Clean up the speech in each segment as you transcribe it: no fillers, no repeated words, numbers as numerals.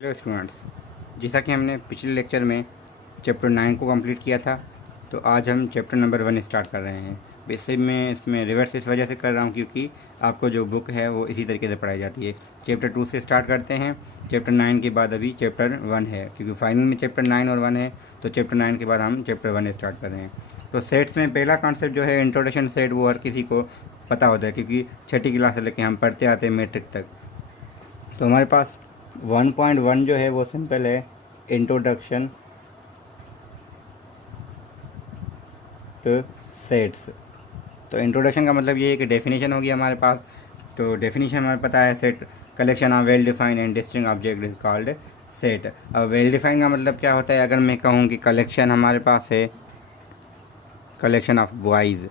Hello students, जैसा कि हमने पिछले लेक्चर में चैप्टर 9 को कंप्लीट किया था, तो आज हम चैप्टर नंबर 1 स्टार्ट कर रहे हैं। वैसे मैं इसमें रिवर्स इस वजह से कर रहा हूँ क्योंकि आपको जो बुक है वो इसी तरीके से पढ़ाई जाती है। चैप्टर 2 से स्टार्ट करते हैं। चैप्टर 9 के बाद अभी चैप्टर 1 है, क्योंकि फाइनल में चैप्टर 9 और 1 है, तो चैप्टर 9 के बाद हम चैप्टर 1 स्टार्ट कर रहे हैं। तो सेट्स में पहला कॉन्सेप्ट जो है इंट्रोडक्शन सेट, वो हर किसी को पता होता है क्योंकि छठी क्लास से लेकर हम पढ़ते आते हैं मैट्रिक तक। तो हमारे पास 1.1 जो है वो सिंपल है, इंट्रोडक्शन टू सेट्स। तो इंट्रोडक्शन का मतलब ये है कि डेफिनेशन होगी हमारे पास। तो डेफिनेशन हमें पता है, set collection of well defined and distinct object is called set. अब वेल डिफाइंड का मतलब क्या होता है? अगर मैं कहूँ कि कलेक्शन हमारे पास है, कलेक्शन ऑफ बॉयज़,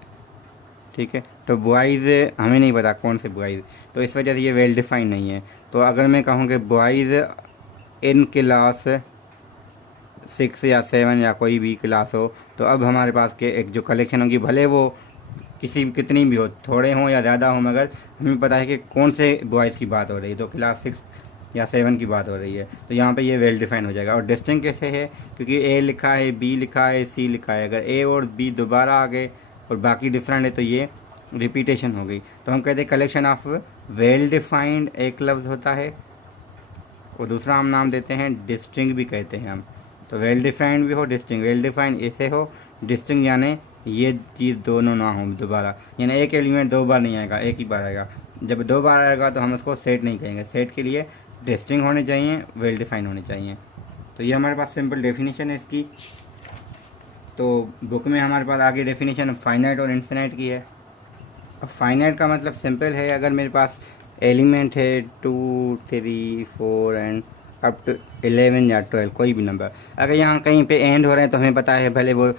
ठीक है, तो बॉयज़ हमें नहीं पता कौन से बॉयज़, तो इस वजह से ये वेल डिफाइंड नहीं है। तो अगर मैं कहूँ कि बॉयज़ इन क्लास 6 या 7 या कोई भी क्लास हो, तो अब हमारे पास के एक जो कलेक्शन होगी, भले वो कितनी भी हो, थोड़े हों या ज़्यादा हो, मगर हमें पता है कि कौन से बॉयज़ की बात हो रही है, तो क्लास 6 या 7 की बात हो रही है, तो यहाँ पे ये वेल डिफाइन हो जाएगा। और डिस्टिंक्ट कैसे है? क्योंकि ए लिखा है, बी लिखा है, सी लिखा है, अगर ए और बी दोबारा आ गए और बाकी डिफरेंट है तो ये रिपीटेशन हो गई। तो हम कहते हैं कलेक्शन ऑफ वेल डिफाइंड एक लफ्ज़ होता है, और दूसरा हम नाम देते हैं डिस्टिंक्ट भी कहते हैं हम। तो वेल डिफाइंड भी हो, डिस्टिंक्ट। वेल डिफाइंड ऐसे हो, डिस्टिंक्ट यानी ये चीज़ दोनों ना हो दोबारा, यानी एक एलिमेंट 2 बार नहीं आएगा, एक ही बार आएगा। जब 2 बार आएगा तो हम उसको सेट नहीं कहेंगे। सेट के लिए डिस्टिंक्ट होने चाहिए, वेल डिफाइंड होने चाहिए। तो ये हमारे पास सिंपल डेफिनेशन है इसकी। तो बुक में हमारे पास आगे डेफिनेशन फाइनाइट और इन्फिनाइट की है। अब फाइनाइट का मतलब सिंपल है, अगर मेरे पास एलिमेंट है 2, 3, 4 एंड अप टू 11 या 12, कोई भी नंबर, अगर यहाँ कहीं पे एंड हो रहे हैं तो हमें पता है, भले वो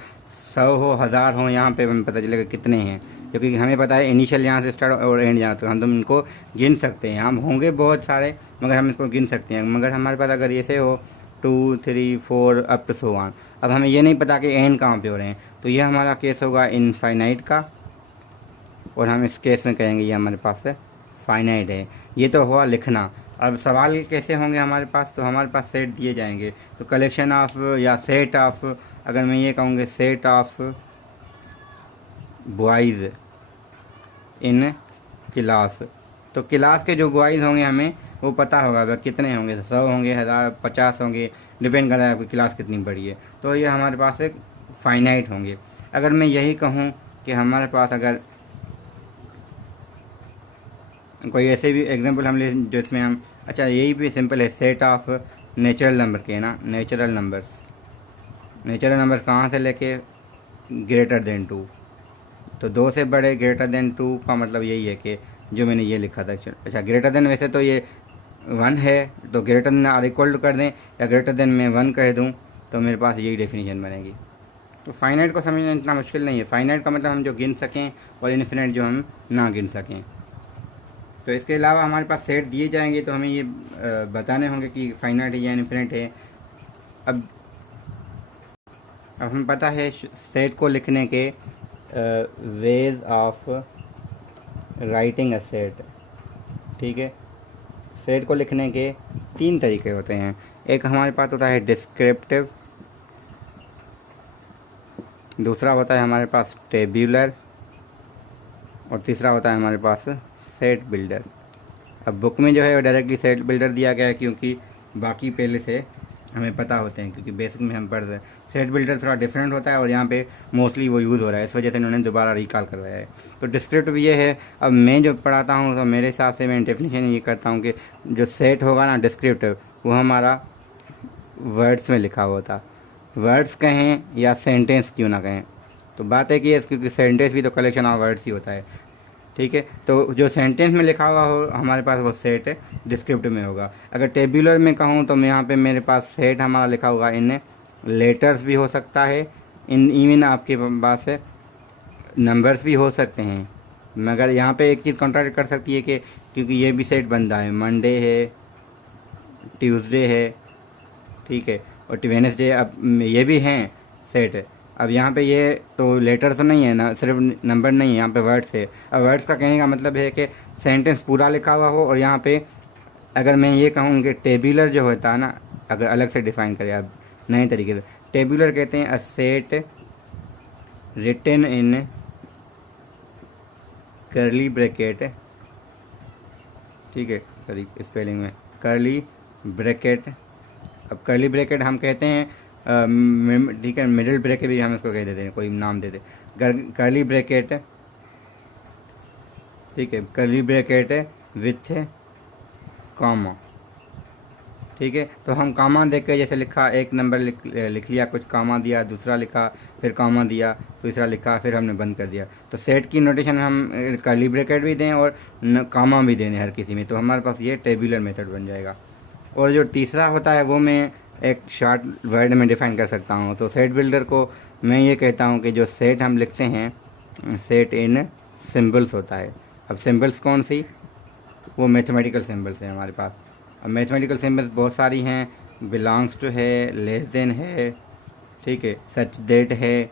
100 हो, 1000 हो, यहाँ पे हमें पता चलेगा कितने हैं, क्योंकि हमें पता है इनिशियल यहाँ से स्टार्ट और एंड यहाँ तक, हम तो इनको गिन सकते हैं। हम होंगे बहुत सारे, मगर हम इसको गिन सकते हैं। मगर हमारे पास अगर ऐसे हो 2, 3, 4 अप टू 100, अब हमें ये नहीं पता कि एंड कहाँ पे हो रहे हैं, तो ये हमारा केस होगा इनफाइनाइट का, और हम इस केस में कहेंगे ये हमारे पास है फाइनाइट है। ये तो हुआ लिखना। अब सवाल कैसे होंगे हमारे पास? तो हमारे पास सेट दिए जाएंगे, तो कलेक्शन ऑफ या सेट ऑफ, अगर मैं ये कहूँगी set of boys in class, तो क्लास के जो बॉयज़ होंगे हमें वो पता होगा वह कितने होंगे, 100 होंगे, 1000, 50 होंगे, डिपेंड करता है आपकी क्लास कितनी बड़ी है। तो ये हमारे पास एक फाइनाइट होंगे। अगर मैं यही कहूँ कि हमारे पास अगर कोई ऐसे भी एग्जांपल हम ले जो इसमें हम, अच्छा यही भी सिंपल है, सेट ऑफ नेचुरल नंबर के ना, नेचुरल नंबर्स कहाँ से लेके ग्रेटर देन 2, तो 2 से बड़े ग्रेटर देन 2 का मतलब यही है कि जो मैंने ये लिखा था। अच्छा ग्रेटर देन, वैसे तो ये 1 है, तो greater than or equal to कर दें, या ग्रेटर देन मैं 1 कर दूँ, तो मेरे पास यही डेफिनेशन बनेगी। तो फाइनाइट को समझना इतना मुश्किल नहीं है। फाइनाइट का मतलब हम जो गिन सकें, और इन्फिनिट जो हम ना गिन सकें। तो इसके अलावा हमारे पास सेट दिए जाएंगे, तो हमें ये बताने होंगे कि फाइनाइट है या इन्फिनिट है। अब हमें पता है सेट को लिखने के ways of writing a set, ठीक है। सेट को लिखने के 3 तरीके होते हैं। एक हमारे पास होता है डिस्क्रिप्टिव, दूसरा होता है हमारे पास टेब्यूलर, और तीसरा होता है हमारे पास सेट बिल्डर। अब बुक में जो है वो डायरेक्टली सेट बिल्डर दिया गया है, क्योंकि बाकी पहले से हमें पता होते हैं, क्योंकि बेसिक में हम पढ़ते हैं। सेट बिल्डर थोड़ा डिफरेंट होता है, और यहाँ पे मोस्टली वो यूज़ हो रहा है, इस वजह से इन्होंने दोबारा रिकॉल करवाया है। तो डिस्क्रिप्टिव ये है। अब मैं जो पढ़ाता हूँ, तो मेरे हिसाब से मैं डेफिनेशन ये करता हूँ कि जो सेट होगा ना डिस्क्रिप्टिव, वो हमारा वर्ड्स में लिखा हुआ था। वर्ड्स कहें या सेंटेंस क्यों ना कहें, तो बात है कि क्योंकि सेंटेंस भी तो कलेक्शन ऑफ वर्ड्स ही होता है, ठीक है। तो जो सेंटेंस में लिखा हुआ हो हमारे पास, वो सेट डिस्क्रिप्टिव में होगा। अगर टेब्यूलर में कहूँ, तो मैं यहाँ पे मेरे पास सेट हमारा लिखा होगा इन लेटर्स भी हो सकता है, इन इवन आपके पास नंबर्स भी हो सकते हैं। मगर यहाँ पे एक चीज़ कॉन्ट्राडिक्ट कर सकती है कि क्योंकि ये भी सेट बनता है, मंडे है, ट्यूसडे है, ठीक है, और वेडनेसडे, अब ये भी हैं सेट। अब यहाँ पे ये तो लेटर्स नहीं है ना, सिर्फ नंबर नहीं है, यहाँ पे वर्ड्स है। अब वर्ड्स का कहने का मतलब है कि सेंटेंस पूरा लिखा हुआ हो, और यहाँ पे अगर मैं ये कहूँ कि टेबुलर जो होता है ना, अगर अलग से डिफाइन करें अब नए तरीके से, टेबुलर कहते हैं a set written in curly bracket, ठीक है, सॉरी स्पेलिंग में कर्ली ब्रैकेट। अब कर्ली ब्रैकेट हम कहते हैं ठीक है, मिडिल ब्रैकेट भी हम इसको कह देते हैं, कोई नाम देते, कर्ली ब्रैकेट, ठीक है, कर्ली ब्रैकेट विथ कॉमा, ठीक है। तो हम कामा देख के जैसे लिखा, एक नंबर लिख लिया, कुछ कामा दिया, दूसरा लिखा, फिर कामा दिया, तीसरा लिखा, फिर हमने बंद कर दिया। तो सेट की नोटेशन हम कर्ली ब्रैकेट भी दें और कामा भी दें हर किसी में, तो हमारे पास ये टेबुलर मेथड बन जाएगा। और जो तीसरा होता है वो मैं एक शॉर्ट वर्ड में डिफाइन कर सकता हूँ। तो सेट बिल्डर को मैं ये कहता हूँ कि जो सेट हम लिखते हैं सेट इन सिंबल्स होता है। अब सिंबल्स कौन सी, वो मैथमेटिकल सिंबल्स हैं हमारे पास। अब मैथमेटिकल सिंबल्स बहुत सारी हैं, बिलोंग्स टू है, लेस देन है, ठीक है, सच दैट है,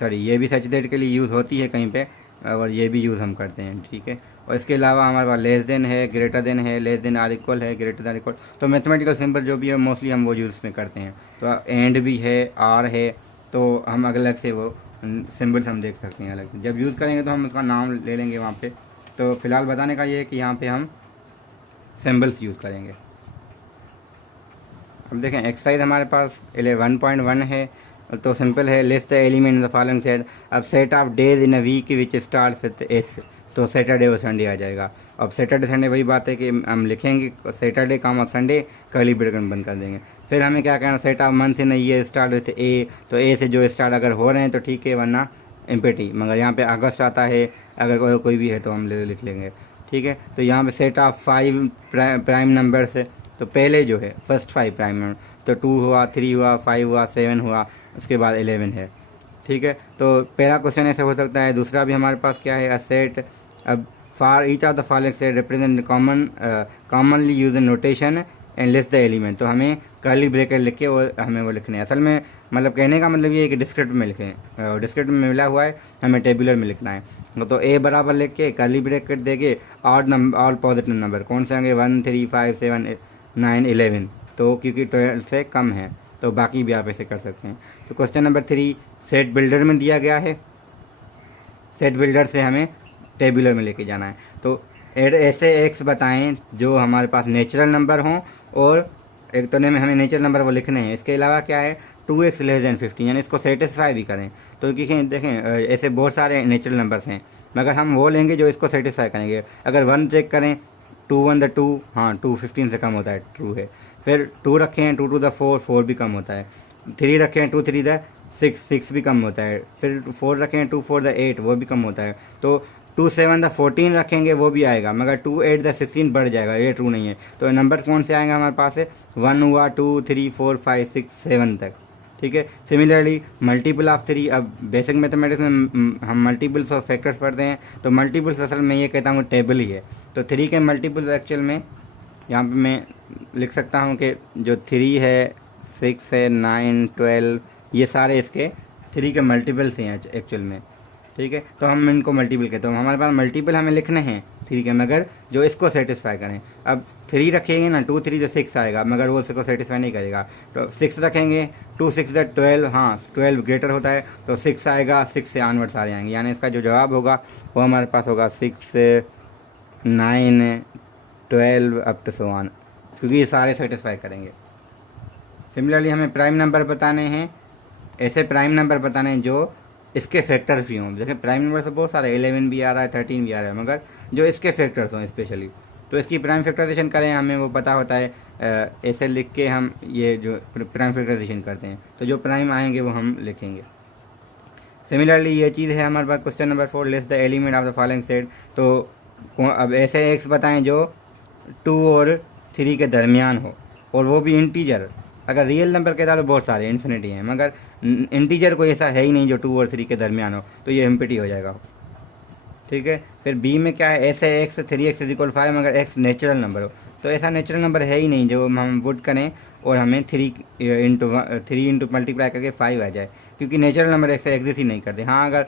सॉरी ये भी सच दैट के लिए यूज़ होती है कहीं पे, और ये भी यूज़ हम करते हैं, ठीक है। और इसके अलावा हमारे पास लेस देन है, ग्रेटर देन है, लेस देन आर इक्वल है, ग्रेटर देन इक्वल। तो मैथमेटिकल सिंबल जो भी है मोस्टली हम वो यूज़ में करते हैं। तो एंड भी है, आर है, तो हम अलग से वो सिंबल्स हम देख सकते हैं अलग। जब यूज़ करेंगे तो हम उसका नाम ले लेंगे वहाँ पे। तो फिलहाल बताने का ये है कि यहाँ पे हम सिंबल्स यूज़ करेंगे। अब देखें एक्सरसाइज हमारे पास 11.1 है, तो सिंपल है, list the element in the following set. अब set of days in a week which start with S, तो सैटरडे और संडे आ जाएगा। अब सैटरडे संडे वही बात है कि हम लिखेंगे सैटरडे कामा संडे, कर्ली ब्रैकेट बंद कर देंगे। फिर हमें क्या कहना, सेट ऑफ मंथ इन ये स्टार्ट विथ ए, तो ए से जो स्टार्ट अगर हो रहे हैं तो ठीक है, वरना एम्प्टी। मगर यहाँ पे अगस्त आता है, अगर कोई भी है तो हम लिख लेंगे, ठीक है। तो यहाँ पे सेट ऑफ 5 प्राइम नंबर्स है, तो पहले जो है फर्स्ट 5 प्राइम नंबर, तो 2 हुआ, 3 हुआ, 5 हुआ, 7 हुआ, उसके बाद 11 है, ठीक है। तो पहला क्वेश्चन ऐसे हो सकता है। दूसरा भी हमारे पास क्या है, अ सेट, अब for each of the following set represent commonly use notation and list the element. तो हमें कर्ली ब्रैकेट लिख के और हमें वो लिखने हैं। असल में मतलब कहने का मतलब ये है कि डिस्क्रिप्ट में लिखें, डिस्क्रिप्ट में मिला हुआ है, हमें टेबुलर में लिखना है। तो ए बराबर लिख के कर्ली ब्रैकेट देके ऑल पॉजिटिव नंबर कौन से होंगे, 1 3 5 7 9 11, तो क्योंकि 12 से कम है, तो बाकी भी आप ऐसे कर सकते हैं। तो क्वेश्चन नंबर 3 सेट बिल्डर में दिया गया है, सेट बिल्डर से हमें टेबुलर में लेके जाना है। तो ऐसे एक्स बताएं जो हमारे पास नेचुरल नंबर हों, और एक तो में हमें नेचुरल नंबर वो लिखने हैं। इसके अलावा क्या है, 2x लेस देन 15, यानी इसको सेटिस्फाई भी करें। तो देखें ऐसे बहुत सारे नेचुरल नंबर्स हैं, मगर हम वो लेंगे जो इसको सेटिस्फाई करेंगे। अगर 1 चेक करें, 2 1 द 2, हाँ 2 15 से कम होता है, ट्रू है। फिर 2 रखें, 2 2 द 4, 4 भी कम होता है। 3 रखें, 2 3 द 6, 6 भी कम होता है। फिर 4 रखें, 2 4 द 8, वो भी कम होता है। तो 2 7 द 14 रखेंगे, वो भी आएगा, मगर 2 8 द 16 बढ़ जाएगा, ये ट्रू नहीं है। तो नंबर कौन से आएंगे हमारे पास है, 1 हुआ, 2 3 4 5 6 7 तक, ठीक है। सिमिलरली मल्टीपल ऑफ 3, अब बेसिक मैथमेटिक्स में हम मल्टीपल्स और फैक्टर्स पढ़ते हैं, तो मल्टीपल्स असल में ये कहता हूँ टेबल ही है। तो 3 के मल्टीपल्स एक्चुअल में यहाँ पे मैं लिख सकता हूँ कि जो 3 है, 6 है, 9 12, ये सारे इसके 3 के मल्टीपल्स हैं एक्चुअल में, ठीक है। तो हम इनको मल्टीपल कहते हैं। हमारे पास मल्टीपल हमें लिखने हैं 3 के, मगर जो इसको सेटिस्फाई करें। अब 3 रखेंगे ना, 2 3 द 6 आएगा, मगर वो इसको सेटिस्फाई नहीं करेगा। तो 6 रखेंगे, 2 6 द 12, हाँ 12 ग्रेटर होता है, तो 6 आएगा, 6 से ऑनवर्ड सारे आएंगे, यानी इसका जो जवाब होगा वो हमारे पास होगा 6 9 12 अप टू 1, क्योंकि ये सारे सेटिस्फाई करेंगे। सिमिलरली हमें प्राइम नंबर बताने हैं, ऐसे प्राइम नंबर बताने हैं जो इसके फैक्टर्स भी हों। जैसे प्राइम नंबर से बहुत सारे 11 भी आ रहा है, 13 भी आ रहा है, मगर जो इसके फैक्टर्स हों स्पेशली, तो इसकी प्राइम फैक्टराइजेशन करें, हमें वो पता होता है। ऐसे लिख के हम ये जो प्राइम फैक्टराइजेशन करते हैं, तो जो प्राइम आएंगे वो हम लिखेंगे। सिमिलरली ये चीज़ है हमारे पास question number 4, list the element of the following set. तो अब ऐसे एक्स बताएं जो 2 और 3 के दरमियान हो, और वो भी इंटीजर। अगर रियल नंबर कहता तो बहुत सारे इन्फिनिटी हैं, मगर इंटीजर कोई ऐसा है ही नहीं जो 2 और 3 के दरमियान हो, तो ये एम्प्टी हो जाएगा, ठीक है। फिर बी में क्या है, ऐसे एक्स 3x = 5, मगर एक्स नेचुरल नंबर हो, तो ऐसा नेचुरल नंबर है ही नहीं जो हम पुट करें और हमें 3 इंटू मल्टीप्लाई करके 5 आ जाए, क्योंकि नेचुरल नंबर ऐसे एग्जिस्ट ही नहीं करते। हाँ अगर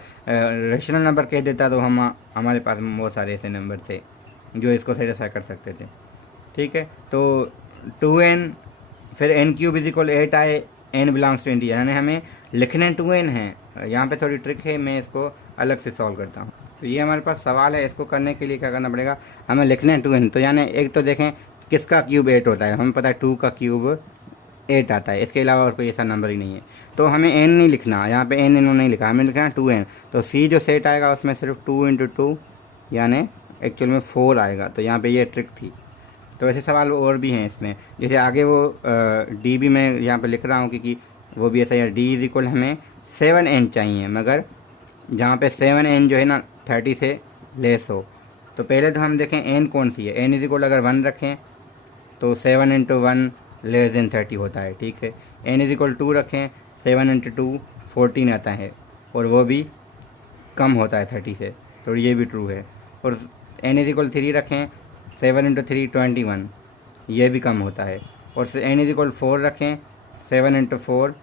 रेशनल नंबर कह देता तो हमारे पास बहुत सारे ऐसे नंबर थे जो इसको सेटिस्फाई कर सकते थे। ठीक है। तो 2n फिर n क्यूब इज इक्वल 8 आए, n बिलोंग्स टू इंटीजर, यानी हमें लिखने 2n है। यहाँ पे थोड़ी ट्रिक है, मैं इसको अलग से सॉल्व करता हूँ। तो ये हमारे पास सवाल है, इसको करने के लिए क्या करना पड़ेगा, हमें लिखने 2n। तो यानी एक तो देखें किसका क्यूब 8 होता है, हमें पता है 2 का क्यूब 8 आता है, इसके अलावा और कोई ऐसा नंबर ही नहीं है। तो हमें n नहीं लिखना, यहाँ पे n इन्होंने नहीं लिखा, हमें लिखना है 2n। तो c जो सेट आएगा उसमें सिर्फ 2 × 2 यानी एक्चुअल में 4 आएगा। तो यहाँ पे ये ट्रिक थी। तो ऐसे सवाल और भी हैं इसमें, जैसे आगे वो डी भी मैं यहाँ पे लिख रहा हूँ क्योंकि वो भी ऐसा ही है। डी इज इक्वल हमें 7n चाहिए, मगर जहाँ पे 7n जो है ना 30 से लेस हो। तो पहले तो हम देखें n कौन सी है। n इज इक्वल अगर 1 रखें तो 7 × 1 लेस देन 30 होता है, ठीक है। n इज इक्वल 2 रखें, 7 × 2 14 आता है, और वो भी कम होता है 30 से, तो ये भी ट्रू है। और n इज इक्वल 3 रखें, 7 × 3 21, ये भी कम होता है। और n इज इक्वल 4 रखें, 7 × 4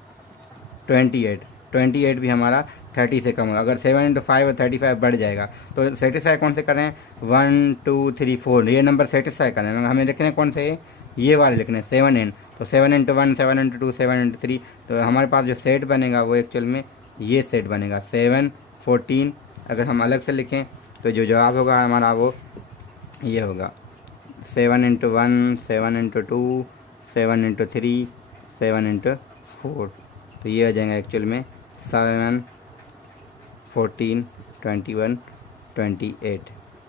28 भी हमारा 30 से कम होगा। अगर 7 × 5 और 35 बढ़ जाएगा। तो सेटिस्फाई कौन से करें, 1 2 3 4 ये नंबर सेटिस्फाई करें। हमें लिखने कौन से, ये वाले लिखने 7n। तो 7 × 1 7 × 2 7 × 3, तो हमारे पास जो सेट बनेगा वो एक्चुअल में ये सेट बनेगा 7 14। अगर हम अलग से लिखें तो जो जवाब होगा हमारा वो ये होगा 7 × 1 7 × 2 7 × 3 7 × 4। तो ये आ जाएगा एक्चुअल में 7 14 21 28।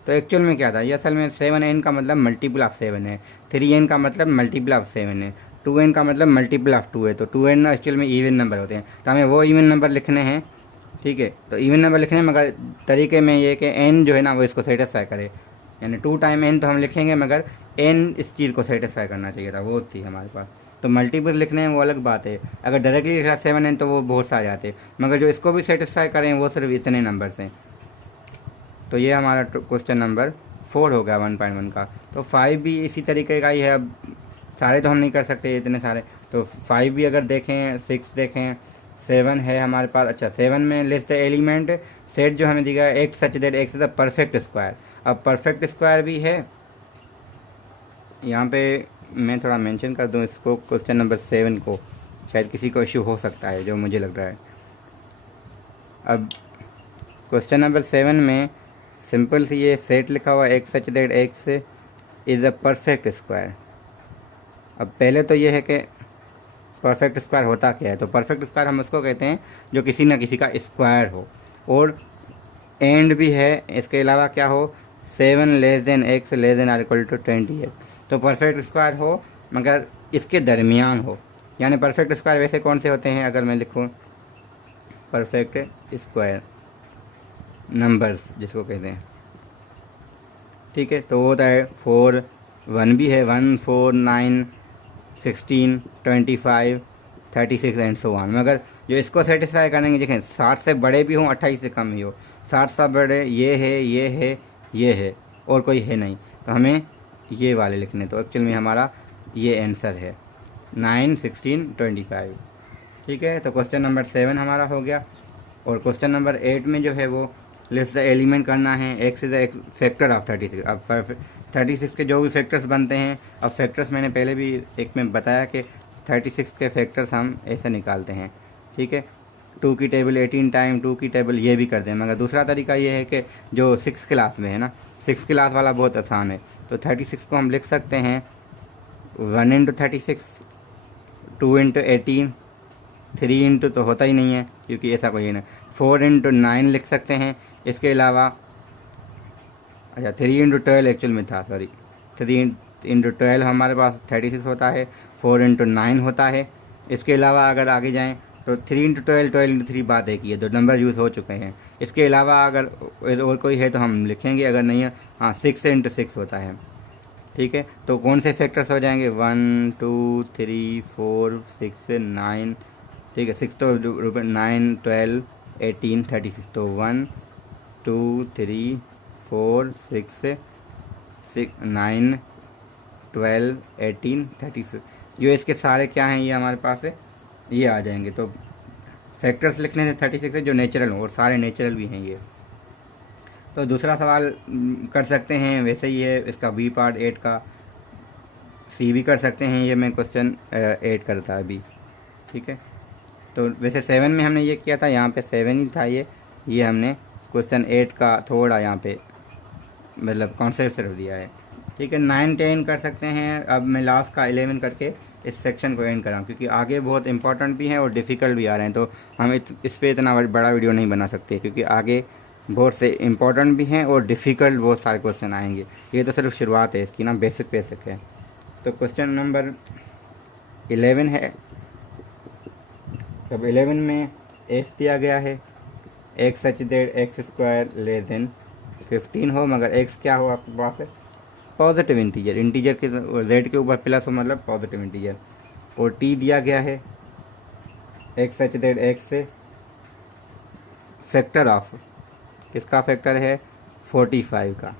तो एक्चुअल में क्या था, ये असल में 7n का मतलब मल्टीपल ऑफ 7 है, 3n का मतलब मल्टीपल ऑफ 7 है, 2n का मतलब मल्टीपल ऑफ 2 है। तो 2n ना एक्चुअल में इवन नंबर होते हैं, तो हमें वो इवन नंबर लिखने हैं, ठीक है। तो इवन नंबर लिखने हैं, मगर तरीके में ये कि n जो है ना वो इसको सेटिस्फाई करे, यानी 2 टाइम n तो हम लिखेंगे, मगर n इस चीज़ को सेटिस्फाई करना चाहिए था, वो थी हमारे पास। तो मल्टीपल लिखने हैं वो अलग बात है, अगर डायरेक्टली लिखा 7n तो वो बहुत सारे आते, मगर जो इसको भी सेटिस्फाई करें वो सिर्फ इतने नंबर्स हैं। तो ये हमारा क्वेश्चन नंबर 4 हो गया 1.1 का। तो 5 भी इसी तरीके का ही है। अब सारे तो हम नहीं कर सकते इतने सारे, तो 5 भी अगर देखें, 6 देखें, 7 है हमारे पास। अच्छा 7 में लिस्ट द एलिमेंट सेट जो हमें दिया x such that x is the perfect square. अब परफेक्ट स्क्वायर भी है, यहाँ पे मैं थोड़ा मेंशन कर दूँ इसको, क्वेश्चन नंबर 7 को, शायद किसी को इश्यू हो सकता है जो मुझे लग रहा है। अब क्वेश्चन नंबर 7 में सिंपल सी ये सेट लिखा हुआ x such that x is a perfect square. अब पहले तो ये है कि परफेक्ट स्क्वायर होता क्या है। तो परफेक्ट स्क्वायर हम उसको कहते हैं जो किसी ना किसी का स्क्वायर हो, और एंड भी है, इसके अलावा क्या हो, 7 less than X less than or equal to 28। तो परफेक्ट स्क्वायर हो मगर इसके दरमियान हो। यानी परफेक्ट स्क्वायर वैसे कौन से होते हैं, अगर मैं लिखूँ परफेक्ट स्क्वायर नंबर्स जिसको कहते हैं, ठीक है। तो वो होता है 4 1 भी है, 1 4 9 16 25 36 एंड सो ऑन। मगर जो इसको सेटिस्फाई करेंगे, देखें 60 से बड़े भी हों 28 से कम ही हो, 60 से बड़े ये है ये है ये है और कोई है नहीं, तो हमें ये वाले लिखने। तो एक्चुअल में हमारा ये आंसर है 9 16 25, ठीक है। तो क्वेश्चन नंबर 7 हमारा हो गया। और क्वेश्चन नंबर 8 में जो है वो लिस्ट द एलिमेंट करना है, एक्स इज एक फैक्टर ऑफ 36। अब 36 के जो भी फैक्टर्स बनते हैं, अब फैक्टर्स मैंने पहले भी एक में बताया कि 36 के फैक्टर्स हम ऐसे निकालते हैं, ठीक है। 2 की टेबल 18 टाइम 2 की टेबल ये भी करते हैं, मगर दूसरा तरीका ये है कि जो 6 क्लास में है ना, 6 क्लास वाला बहुत आसान है। तो 36 को हम लिख सकते हैं 1 × 36, 2 × 18, 3 × तो होता ही नहीं है क्योंकि ऐसा कोई नहीं, 4 × 9 लिख सकते हैं। इसके अलावा अच्छा 3 × 12 एक्चुअल में था, सॉरी 3 × 12 हमारे पास 36 होता है, 4 × 9 होता है। इसके अलावा अगर आगे जाएं तो 3 × 12 12 × 3 बात एक ही है, दो नंबर यूज़ हो चुके हैं। इसके अलावा अगर और कोई है तो हम लिखेंगे, अगर नहीं है हाँ 6 × 6 होता है, ठीक है। तो कौन से फैक्टर्स हो जाएंगे 1 2 3 4 6 9, ठीक है। 6 तो 9 12 18 36, तो 1 2 3 4 6 9 12 18 36, जो इसके सारे क्या हैं ये हमारे पास है, ये आ जाएंगे। तो फैक्टर्स लिखने से 36 है जो नेचुरल हो, और सारे नेचुरल भी हैं ये। तो दूसरा सवाल कर सकते हैं, वैसे ही है इसका बी पार्ट 8 का। सी भी कर सकते हैं, ये मैं क्वेश्चन 8 करता अभी, ठीक है। तो वैसे 7 में हमने ये किया था, यहाँ पे 7 ही था ये हमने क्वेश्चन 8 का थोड़ा यहाँ पे मतलब कॉन्सेप्ट सिर्फ दिया है, ठीक है। 9 10 कर सकते हैं। अब मैं लास्ट का 11 करके इस सेक्शन को एंड कराऊँ, क्योंकि आगे बहुत इंपॉर्टेंट भी हैं और डिफ़िकल्ट भी आ रहे हैं, तो हम इस पर इतना बड़ा वीडियो नहीं बना सकते, क्योंकि आगे बहुत से इंपॉर्टेंट भी हैं और डिफ़िकल्ट बहुत सारे क्वेश्चन आएंगे। ये तो सिर्फ शुरुआत है इसकी ना, बेसिक है। तो क्वेश्चन नंबर 11 है। अब 11 में एस दिया गया है, x such that x square less than 15 हो, मगर एक्स क्या हो आपके पास है पॉजिटिव इंटीजर के जेड के ऊपर प्लस हो मतलब पॉजिटिव इंटीजर। और टी दिया गया है एक्स सच दैट एक्स से फैक्टर ऑफ, किसका फैक्टर है 45 का,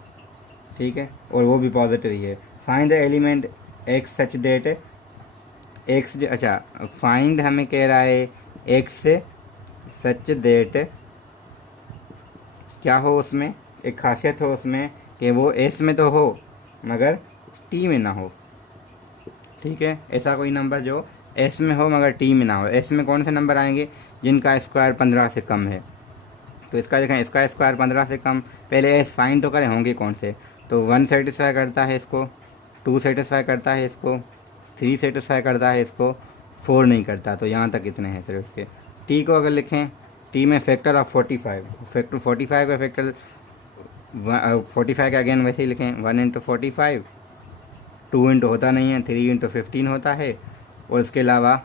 ठीक है, और वो भी पॉजिटिव ही है। Find the element x such that x, अच्छा फाइंड हमें कह रहा है एक्स सच दैट क्या हो, उसमें एक खासियत हो उसमें कि वो एस में तो हो मगर टी में ना हो, ठीक है। ऐसा कोई नंबर जो एस में हो मगर टी में ना हो। एस में कौन से नंबर आएंगे, जिनका स्क्वायर 15 से कम है। तो इसका देखें, इसका स्क्वायर 15 से कम, पहले एस फाइंड तो करें होंगे कौन से। तो 1 सेटिस्फाई करता है इसको, 2 सेटिस्फाई करता है इसको, 3 सेटिस्फाई करता है इसको, 4 नहीं करता। तो यहाँ तक इतने हैं सिर्फ इसके। टी को अगर लिखें, टी में फैक्टर ऑफ 45, फैक्टर 45 का फैक्टर 45 का अगेन वैसे ही लिखें 1 इंटू 45, 2 इंटू होता नहीं है, 3 इंटू 15 होता है। और इसके अलावा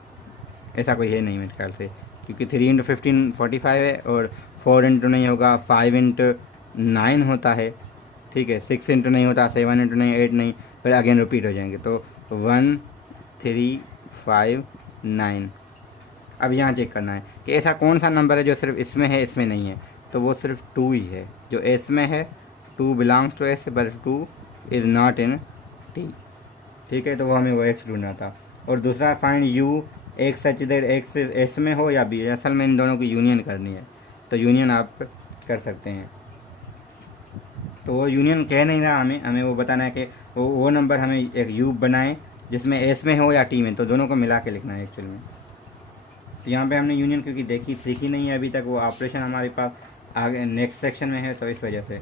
ऐसा कोई है नहीं मेरे ख्याल से, क्योंकि 3 इंटू 15 45 है, और 4 इंटू नहीं होगा, 5 इंटू 9 होता है, ठीक है, 6 इंटू नहीं होता, 7 इंटू नहीं, 8 नहीं, फिर अगेन रिपीट हो जाएंगे। तो 1 3 5 9। अब यहाँ चेक करना है कि ऐसा कौन सा नंबर है जो सिर्फ इसमें है इसमें नहीं है। तो वो सिर्फ 2 ही है जो एस में है, 2 belongs to S but 2 is not in T, ठीक है। तो वो हमें वो एक्स ढूंढना था। और दूसरा find you x such that x S में हो या बी, असल में इन दोनों की यूनियन करनी है। तो यूनियन आप कर सकते हैं। तो वो यूनियन कह नहीं रहा, हमें वो बताना है कि वो नंबर हमें एक यू बनाए जिसमें एस में हो या टी में, तो दोनों को मिला के लिखना है एक्चुअल में। तो यहाँ पे हमने यूनियन क्योंकि सीखी नहीं है अभी तक, वो ऑपरेशन हमारे पास आगे नेक्स्ट सेक्शन में है, तो इस वजह से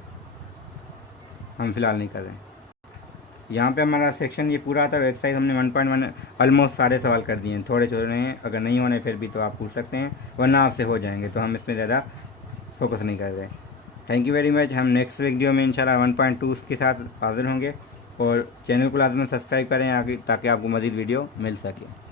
हम फिलहाल नहीं कर रहे हैं। यहाँ पे हमारा सेक्शन ये पूरा था। एक्सरसाइज हमने 1.1 ऑलमोस्ट सारे सवाल कर दिए हैं, थोड़े छोड़े हैं, अगर नहीं होने फिर भी तो आप पूछ सकते हैं, वरना आपसे हो जाएंगे, तो हम इसमें ज़्यादा फोकस नहीं कर रहे। Thank you very much. हम नेक्स्ट वीडियो में इंशाल्लाह 1.2 के साथ हाजिर होंगे, और चैनल को लाजमी सब्सक्राइब करें आगे, ताकि आपको मज़ीद वीडियो मिल सके।